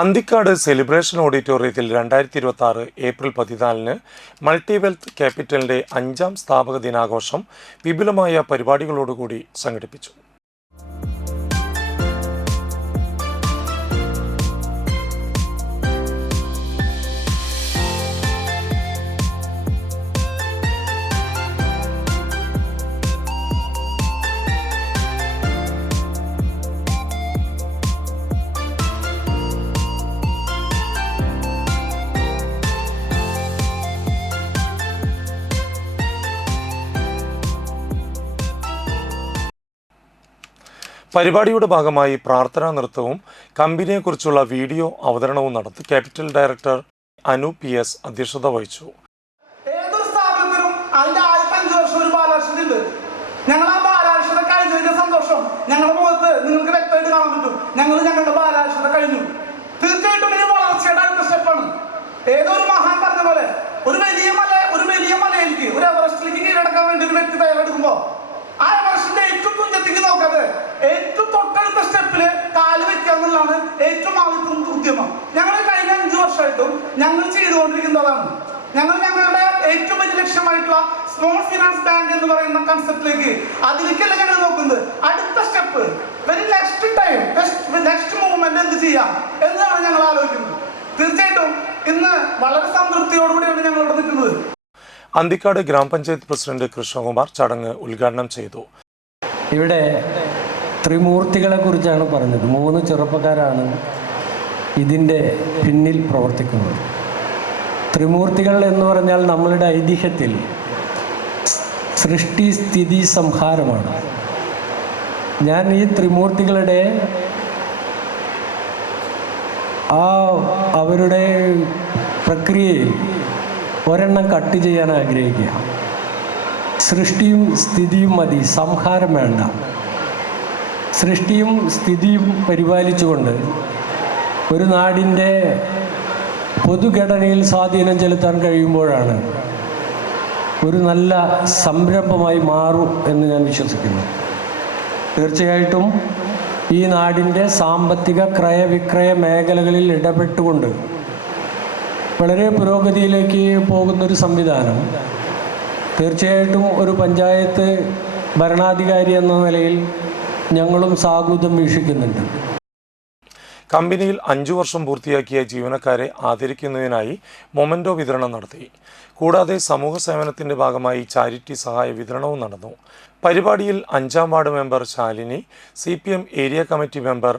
Anthikad celebration ഓഡിറ്റോറിയത്തിൽ 2026 April 14 multi wealth ക്യാപിറ്റലിന്റെ 5ാം സ്ഥാപക ദിനാഘോഷം വിപുലമായ പരിപാടികളോടുകൂടി സംഘടിപ്പിച്ചു. പരിപാടിയുടെ ഭാഗമായി പ്രാർത്ഥനാ നൃത്തവും കമ്പനിയെക്കുറിച്ചുള്ള വീഡിയോ അവതരണവും നടത്തി ക്യാപിറ്റൽ ഡയറക്ടർ അനു PS അധ്യക്ഷത വഹിച്ചു. ഏതൊരു സ്ഥാപനത്തിലും അതിന്റെ 5 വർഷം ഒരു ബാലാരിഷ്ടമുണ്ട്. ഞങ്ങൾ ആ ബാലാരിഷ്ടത കഴിഞ്ഞതിന്റെ സന്തോഷം ഞങ്ങളുടെ മുഖത്ത് നിങ്ങൾക്ക് വ്യക്തമായിട്ട് കാണാൻ പറ്റും. ഞങ്ങളുടെ ബാലാരിഷ്ടത കഴിഞ്ഞു. തീർച്ചയായിട്ടും ഇനി വളർച്ചയുടെ അടുത്ത സ്റ്റെപ്പാണ്. ഏതൊരു മഹാൻ പറഞ്ഞ പോലെ ഒരു വലിയ മലയിലേക്ക് ഒരു എവറസ്റ്റിലേക്ക് കീഴടക്കാൻ വേണ്ടി ഒരു വ്യക്തി തയ്യാറെടുക്കുമ്പോൾ ആ എവറസ്റ്റിന്റെ ഏറ്റവും തുഞ്ചത്തേക്ക് നോക്കാതെ ഏറ്റവും തൊട്ടടുത്ത സ്റ്റെപ്പില് കാല് വെക്കുക എന്നുള്ളതാണ് ഏറ്റവും ആദ്യത്തെ കൃത്യമം. ഞങ്ങൾ കഴിഞ്ഞ 5 വർഷമായിട്ടും ഞങ്ങൾ ചെയ്തുകൊണ്ടിരിക്കുന്നതാണ്. ഞങ്ങളുടെ ഏറ്റവും വലിയ ലക്ഷ്യമായിട്ടുള്ള സ്മോൾ ഫിനാൻസ് ബാങ്ക് എന്ന് പറയുന്ന കൺസെപ്റ്റിലേക്ക് അതിലേക്കല്ല ഞങ്ങൾ നോക്കുന്നത്. അടുത്ത സ്റ്റെപ്പ് നെക്സ്റ്റ് മൂവ്മെന്റ് എന്ത് ചെയ്യാം എന്നാണ് ഞങ്ങൾ ആലോചിക്കുന്നത്. തീർച്ചയായിട്ടും ഇന്ന് വളരെ സംതൃപ്തിയോടുകൂടിയാണ് ഞങ്ങൾ ഇവിടെ നിൽക്കുന്നത്. അന്തിക്കാട് ഗ്രാമപഞ്ചായത്ത് പ്രസിഡന്റ് കൃഷ്ണകുമാർ ചടങ്ങ് ഉദ്ഘാടനം ചെയ്തു. ഇവിടെ ത്രിമൂർത്തികളെ കുറിച്ചാണ് പറഞ്ഞത്. 3 ചെറുപ്പക്കാരാണ് ഇതിൻ്റെ പിന്നിൽ പ്രവർത്തിക്കുന്നത്. ത്രിമൂർത്തികൾ എന്ന് പറഞ്ഞാൽ നമ്മളുടെ ഐതിഹ്യത്തിൽ സൃഷ്ടി സ്ഥിതി സംഹാരമാണ്. ഞാൻ ഈ ത്രിമൂർത്തികളുടെ അവരുടെ പ്രക്രിയയിൽ ഒരെണ്ണം കട്ട് ചെയ്യാൻ ആഗ്രഹിക്കുക. സൃഷ്ടിയും സ്ഥിതിയും മതി, സംഹാരം വേണ്ട. സൃഷ്ടിയും സ്ഥിതിയും പരിപാലിച്ചുകൊണ്ട് ഒരു നാടിൻ്റെ പൊതുഘടനയിൽ സ്വാധീനം ചെലുത്താൻ കഴിയുമ്പോഴാണ് ഒരു നല്ല സംരംഭമായി മാറും എന്ന് ഞാൻ വിശ്വസിക്കുന്നു. തീർച്ചയായിട്ടും ഈ നാടിൻ്റെ സാമ്പത്തിക ക്രയവിക്രയ മേഖലകളിൽ ഇടപെട്ടുകൊണ്ട് വളരെ പുരോഗതിയിലേക്ക് പോകുന്നൊരു സംവിധാനം തീർച്ചയായിട്ടും ഒരു പഞ്ചായത്ത് ഭരണാധികാരി എന്ന നിലയിൽ ഞങ്ങളും സാഗൂതം വീക്ഷിക്കുന്നുണ്ട്. കമ്പനിയിൽ 5 വർഷം പൂർത്തിയാക്കിയ ജീവനക്കാരെ ആദരിക്കുന്നതിനായി മൊമെന്റോ വിതരണം നടത്തി. കൂടാതെ സമൂഹ സേവനത്തിന്റെ ഭാഗമായി ചാരിറ്റി സഹായ വിതരണവും നടന്നു. പരിപാടിയിൽ 5ാം ward member Shalini, CPM area committee member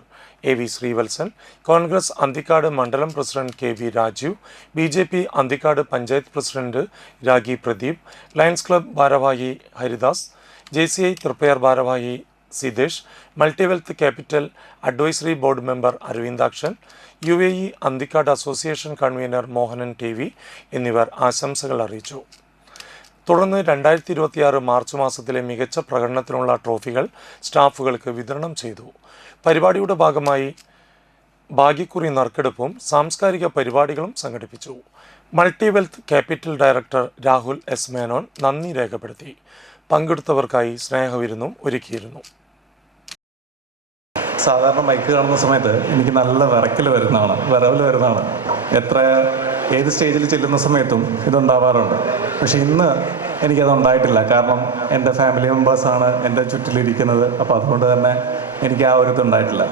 AV Sreevalsan, Congress Anthikad മണ്ഡലം president KV Rajeev, BJP Anthikad panchayat president Ragi Pradeep, lions club ഭാരവാഹി ഹരിദാസ്, JCI തൃപ്പയാർ ഭാരവാഹി Sidhesh, multiwealth capital advisory board member Aravindakshan, UAE Anthikad association convener Mohanan TV എന്നിവർ ആശംസകൾ അറിയിച്ചു. തുടർന്ന് 2026 മാർച്ച് മാസത്തിലെ മികച്ച പ്രകടനത്തിനുള്ള ട്രോഫികൾ സ്റ്റാഫുകൾക്ക് വിതരണം ചെയ്തു. പരിപാടിയുടെ ഭാഗമായി ഭാഗ്യക്കുറി നറുക്കെടുപ്പും സാംസ്കാരിക പരിപാടികളും സംഘടിപ്പിച്ചു. Multi wealth capital director Rahul S Menon നന്ദി രേഖപ്പെടുത്തി. പങ്കെടുത്തവർക്കായി സ്നേഹവിരുന്നും ഒരുക്കിയിരുന്നു. സാധാരണ മൈക്ക് കാണുന്ന സമയത്ത് എനിക്ക് നല്ല വിറവൽ വരുന്നതാണ്. ഏത് സ്റ്റേജിൽ ചെല്ലുന്ന സമയത്തും ഇതുണ്ടാവാറുണ്ട്. പക്ഷെ ഇന്ന് എനിക്കത് ഉണ്ടായിട്ടില്ല. കാരണം എൻ്റെ ഫാമിലി മെമ്പേഴ്സാണ് എൻ്റെ ചുറ്റിലിരിക്കുന്നത്. അപ്പോൾ അതുകൊണ്ട് തന്നെ എനിക്ക് ആ ഒരു ഇതുണ്ടായിട്ടില്ല.